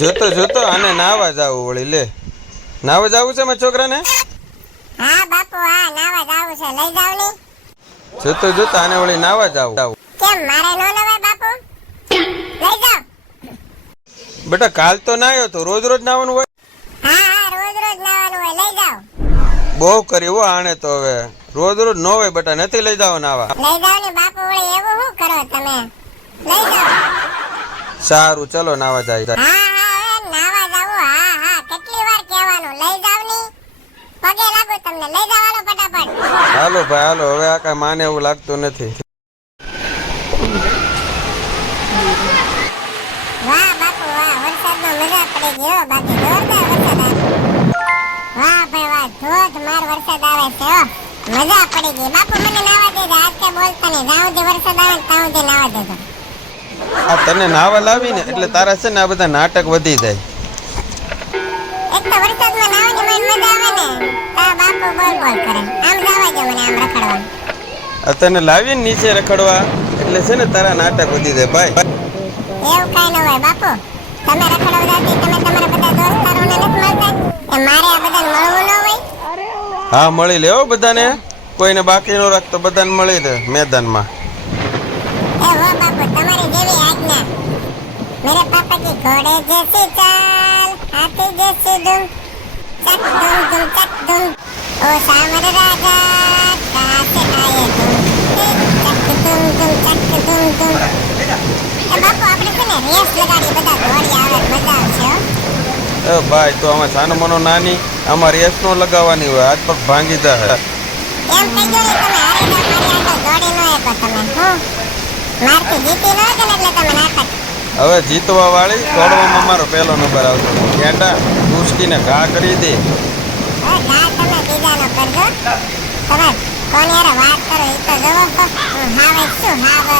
જોતો જોતો આને નાવા જાવું વળી લે. નાવા જાવું છે મારા છોકરાને? હા બાપુ, હા નાવા જાવું છે, લઈ જાવ ને. જોતો જોતો આને વળી નાવા જાવું. કેમ મારે નો નવાય બાપુ? લઈ જાવ. બેટા કાલ તો નાયો તો, રોજ રોજ નાવાનું હોય? હા હા, રોજ રોજ નાવાનું હોય, લઈ જાવ. બહુ કરી હો આણે તો હવે. રોજ રોજ નો હોય બેટા, નથી લઈ જાવ નાવા. લઈ જાવ ને બાપુ, વળી એવું શું કરો તમે? લઈ જાવ. સારું ચલો નાવા જાય. હા હા, નાવા જાવું. હા હા, કેટલી વાર કહેવાનું, લઈ જાવ ને. પગે લાગુ તમને, લઈ જાવ હાલો ફટાફટ. હાલો ભાઈ હાલો, હવે આ કઈ માને એવું લાગતું નથી. વાહ બાપુ વાહ, વરસાદનો મજા પડી ગયો, બાકી જોરદાર વરસાદ આવે. વાહ ભાઈ વાહ, ધોધમાર વરસાદ આવે છે હો, મજા પડી ગઈ. બાપુ મને નાવા દેજો, આજ કે બોલતા નહીં, જ્યાં સુધી વરસાદ આવે ને ત્યાં સુધી નાવા દેજો. આ તને નાવા લાવી ને એટલે તારા છે ને આ બધા નાટક વધી જાય. એક તો વરસાદમાં નાવાની મને મજા આવે ને, તા બાપુ બોલ બોલ કરે. આમ જવા દો મને, આમ રખડવા. આ તને લાવી ને નીચે રખડવા એટલે છે ને તારા નાટક વધી જાય ભાઈ. એવું કાઈ ન હોય બાપુ, તમે રખડવા જાતી, તમે તમારા બધા દોસ્તારોને નથી મળતા, એ મારે આ બધાને મળવું ન હોય? હા મળી લે હો બધાને, કોઈને બાકી ન રાખતો, બધાને મળી દે મેદાનમાં. એ હો બાપુ, તમારી જેવી આજ્ઞા. મેરે પાપા કી ઘોડે જैसी ચાલ, હાથી જैसी ધૂમ, ચક ધૂમ ધૂમ ચક ધૂમ, ઓ સામર રાજા કહા સે આયે ધૂમ, ચક ધૂમ ધૂમ ચક ધૂમ ધૂમ. એ બાપુ આપણે છે ને રેસ લગાડી, બધા ઘોડી આવે, મજા આવશે હો. એ ભાઈ તો આમાં સાનો મનો નાની, આમાં રેસ નો લગાવવાની હોય, હાથ પગ ભાંગી જાય. એમ કહી દો ને, તમે હારી જાવ, મારી આગળ દોડી ન શકો તમે. હું મારથી જીતી ન શકે ને એટલે તમે નાટક. હવે જીતવા વાળી દોડવામાં મારો પહેલો નંબર આવતો. ગેંડા ઉસકીને ઘા કરી દે. હવે ઘા તમે બીજાનો કરજો. તમે કોની હારે વાત કરો એ તો જુઓ તો. હું હાવે શું હાવે.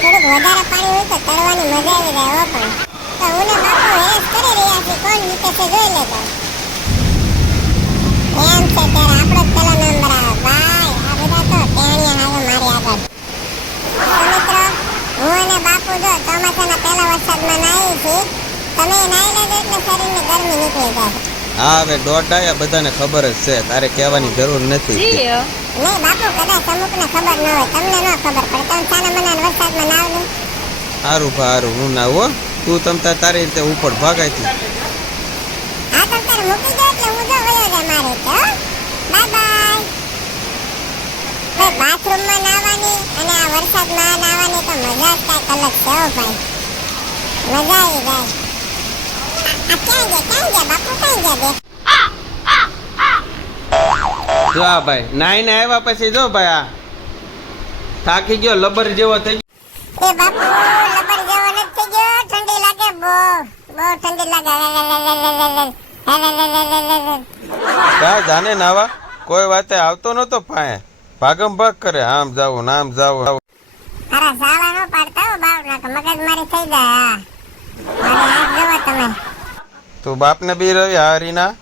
થોડુંક વધારે પાણી હોય તો તરવાની મજા આવી જાય હો. પણ તો હું ને બાપુ રેસ કરી રહ્યા છે, કોણ જીતે છે જોઈ લેજો. એમ છે ત્યારે આપણો જ પેલો નંબર આવે ભાઈ. આ બધા તો ટેણીયા હાવે મારી આગળ. તો મિત્રો, હું અને બાપુ જો ચોમાસાના પહેલા વરસાદમાં નાહી છીએ. તમે નાહી લેજો એટલે શરીરની ગરમી નીકળી જાય. હા હવે દોડાયા બધાને ખબર જ છે, તારે કહેવાની જરૂર નથી. નહીં બાપુ, કદાચ અમુકને ખબર ન હોય, તમને ન ખબર પડે. તમે સાના મના વરસાદમાં નાવ નહીં. સારું સારું, હું ના હો. તું તમતા તારી રીતે ઉપર ભાગાયથી. હા તો તારે મૂકી દો એટલે હું જો વયો જાય મારી રીતે હો. Bye bye. ભાઈ બાથરૂમમાં નાવાની અને આ વરસાદમાં નાવાની તો મજા જ કાંઈક અલગ છે હો ભાઈ. મજા આવી જાય. આ ક્યાં ગયા બાપુ, ક્યાં ગયા બે? જો આ ભાઈ નાઈને આવ્યા પછી જો ભાઈ આ થાકી ગયો, લબર જેવો થઈ ગયો. એ બાપુ લબર જેવો નથી થઈ ગયો, ઠંડી લાગે બહુ ઠંડી લાગે. કા જાને નાવા કોઈ વાતે આવતો નતો પાએ, ભાગમ ભાગ કરે, આમ જાવું નામ જાવું. અરે સાવા નો પાડતા હો બાપ, ના તો મગજ મારી થઈ જાય. મારી હાથ જોવો તમે. તું બાપને બી રહી હારીના.